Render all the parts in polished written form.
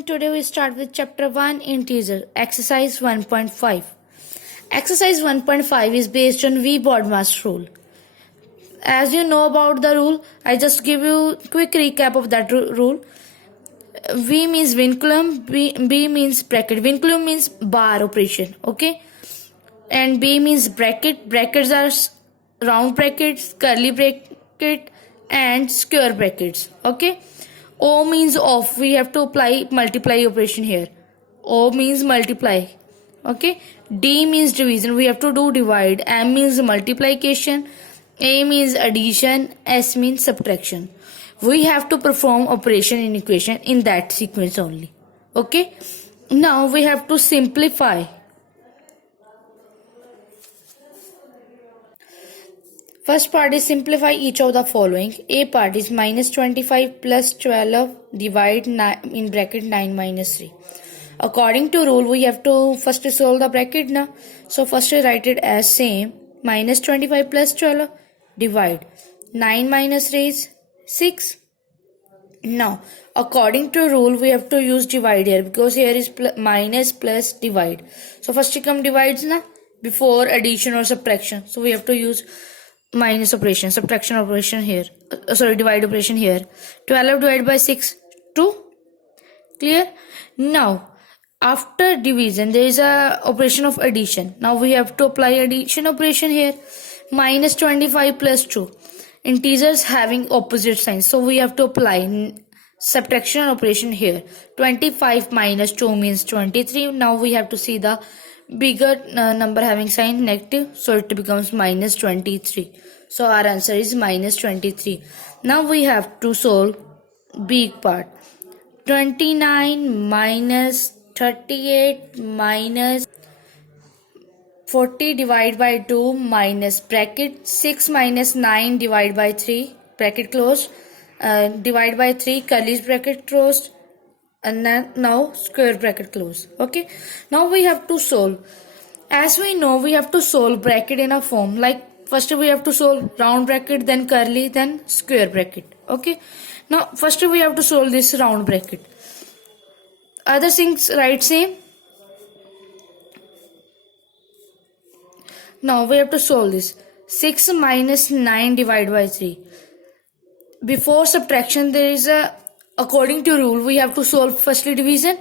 everyone, today we start with chapter 1 integer, exercise 1.5. Exercise 1.5 is based on V-BODMAS rule. As you know about the rule, I just give you quick recap of that rule. V means vinculum, B means bracket. Vinculum means bar operation, okay? And B means bracket. Brackets are round brackets, curly bracket and square brackets, okay? O means off. We have to apply multiply operation here. O means multiply. Okay. D means division. We have to do divide. M means multiplication. A means addition. S means subtraction. We have to perform operation in equation in that sequence only. Okay. Now we have to simplify. First part is simplify each of the following. A part is minus 25 plus 12 divide 9 in bracket 9 minus 3. According to rule, we have to first solve the bracket now. So first we write it as same. Minus 25 plus 12 divide 9 minus 3 is 6. Now according to rule, we have to use divide here because here is minus plus divide. So first you come divides now before addition or subtraction. So we have to use minus operation, subtraction operation here, divide operation here. 12 divided by 6, 2. Clear? Now after division there is a operation of addition. Now we have to apply addition operation here. Minus 25 plus 2, integers having opposite signs, so we have to apply subtraction operation here. 25 minus 2 means 23. Now we have to see the bigger number having sign negative, so it becomes minus 23. So our answer is minus 23. Now we have to solve big part. 29 minus 38 minus 40 divided by 2 minus bracket 6 minus 9 divided by 3 bracket closed, divide by 3 curly bracket closed, and then now square bracket close. Okay, now we have to solve. As we know, we have to solve bracket in a form like first we have to solve round bracket, then curly, then square bracket. Okay, now first we have to solve this round bracket. Other things right same. Now we have to solve this. 6 minus 9 divided by 3. Before subtraction there is a, according to rule, we have to solve firstly division.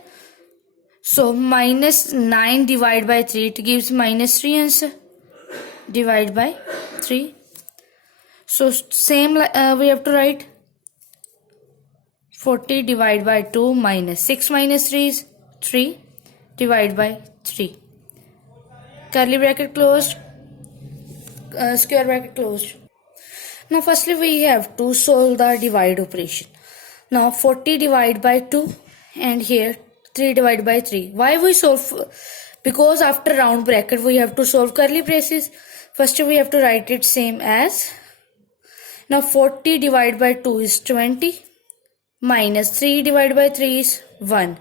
So minus 9 divided by 3, it gives minus 3 answer. Divide by 3. So same we have to write 40 divided by 2 minus 6 minus 3 is 3 divided by 3. Curly bracket closed, square bracket closed. Now firstly we have to solve the divide operation. Now 40 divided by 2 and here 3 divided by 3. Why we solve? Because after round bracket we have to solve curly braces. First we have to write it same as. Now 40 divided by 2 is 20 minus 3 divided by 3 is 1.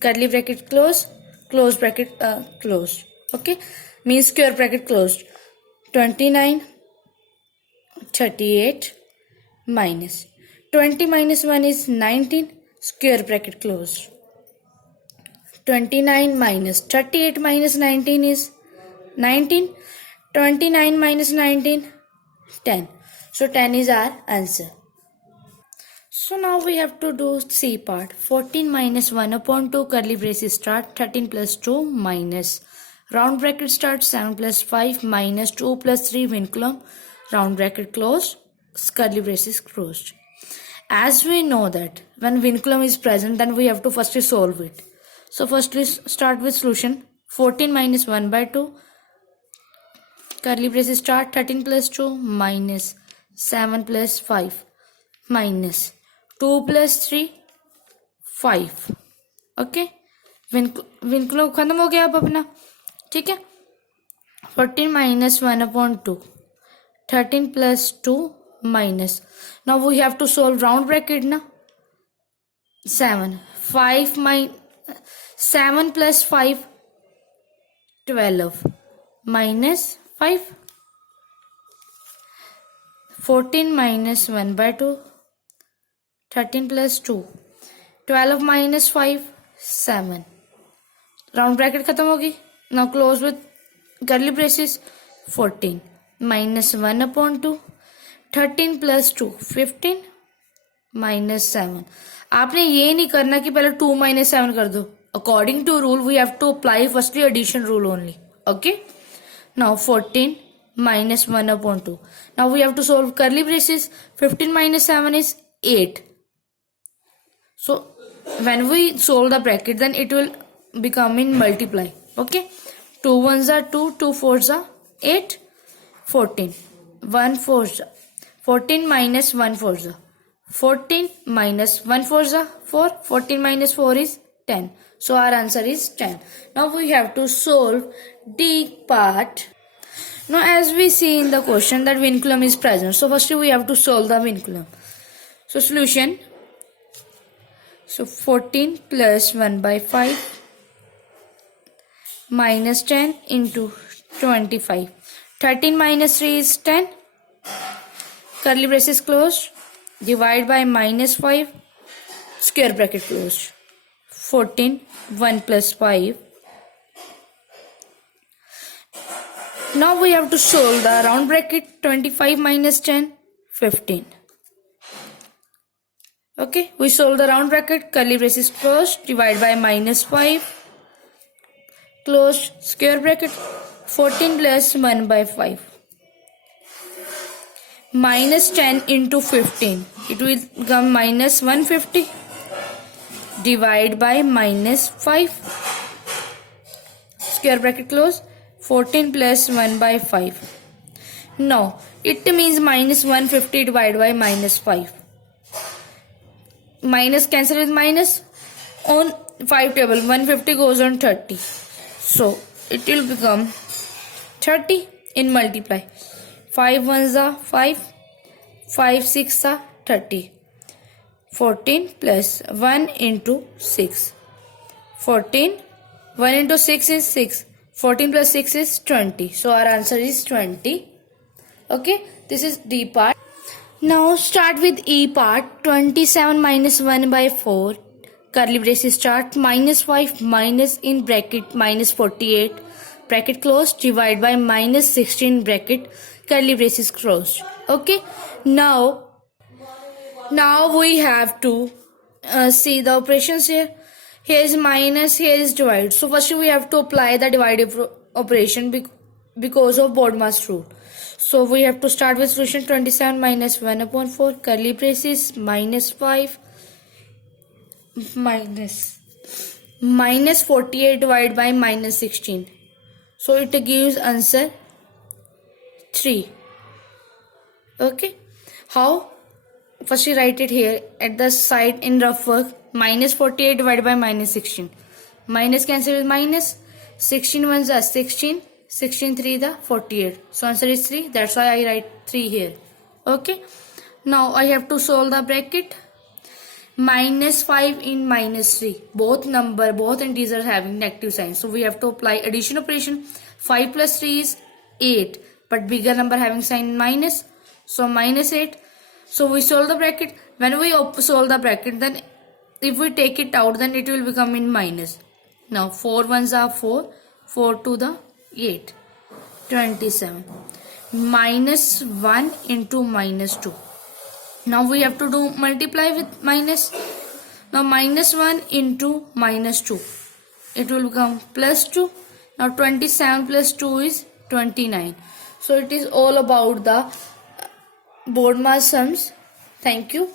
Curly bracket closed, close bracket closed. Okay, means square bracket closed. 29 38 minus 20 minus 1 is 19, square bracket closed. 29 minus 38 minus 19 is 19. 29 minus 19, 10. So 10 is our answer. So now we have to do C part. 14 minus 1 upon 2 curly braces start, 13 plus 2 minus round bracket start, 7 plus 5 minus 2 plus 3 vinculum, round bracket closed, curly braces closed. As we know that when vinculum is present, then we have to firstly solve it. So firstly start with solution. 14 minus 1 by 2, curly braces start, 13 plus 2 minus 7 plus 5 minus 2 plus 3 5. Okay, vinculum खत्म हो गया अब अपना, ठीक है. 14 minus 1 upon 2, 13 plus 2 minus. Now we have to solve round bracket na. 7 plus 5 12 minus 5. 14 minus 1 by 2, 13 plus 2, 12 minus 5, 7. Round bracket खत्म होगी. Now close with curly braces. 14 minus 1 upon 2. 13 plus 2 15 minus 7. आपने ये नहीं करना कि पहले 2 minus 7 कर दो. According to rule we have to apply firstly addition rule only. Okay. Now 14 minus 1 upon 2. Now we have to solve curly braces. 15 minus 7 is 8. So when we solve the bracket, then it will become in multiply. Okay. 2 ones are 2, 2 fours are 8, 14. 1 fours are 14 minus 1 fours are 14 minus 1 fours are 4. 14 minus 4 is 10. So our answer is 10. Now we have to solve D part. Now as we see in the question that vinculum is present. So first we have to solve the vinculum. So solution. So 14 plus 1 by 5 minus 10 into 25. 13 minus 3 is 10. Curly braces closed. Divide by minus 5. Square bracket closed. 14. 1 plus 5. Now we have to solve the round bracket. 25 minus 10. 15. Okay. We solve the round bracket. Curly braces closed. Divide by minus 5. Closed square bracket. 14 plus 1 by 5. Minus 10 into 15. It will become minus 150. Divide by minus 5. Square bracket close. 14 plus 1 by 5. Now it means minus 150 divided by minus 5. Minus cancel with minus. On 5 table 150 goes on 30. So it will become 30 in multiply. 5 ones are 5. 5 6 are 30. 14 plus 1 into 6. 14. 1 into 6 is 6. 14 plus 6 is 20. So our answer is 20. Okay. This is D part. Now start with E part. 27 minus 1 by 4. Curly braces start. Minus 5 minus in bracket minus 48. Bracket closed. Divide by minus 16 bracket. Curly braces closed. Okay. Now we have to see the operations here. Here is minus, here is divide. So first we have to apply the divide operation because of BODMAS rule. So we have to start with solution. 27 minus 1 upon 4. Curly braces minus 5 minus 48 divided by minus 16. So it gives answer 3. Okay. How? First we write it here at the side in rough work. Minus 48 divided by minus 16. Minus cancel with minus. 16 ones are 16. 16 3 the 48. So answer is 3. That's why I write 3 here. Okay. Now I have to solve the bracket. Minus 5 in minus 3. Both integers having negative sign. So we have to apply addition operation. 5 plus 3 is 8. But bigger number having sign minus. So minus 8. So we solve the bracket. When we solve the bracket, then if we take it out, then it will become in minus. Now 4 ones are 4. 4 to the 8. 27. Minus 1 into minus 2. Now we have to do multiply with minus. Now minus 1 into minus 2. It will become plus 2. Now 27 plus 2 is 29. So it is all about the BODMAS sums. Thank you.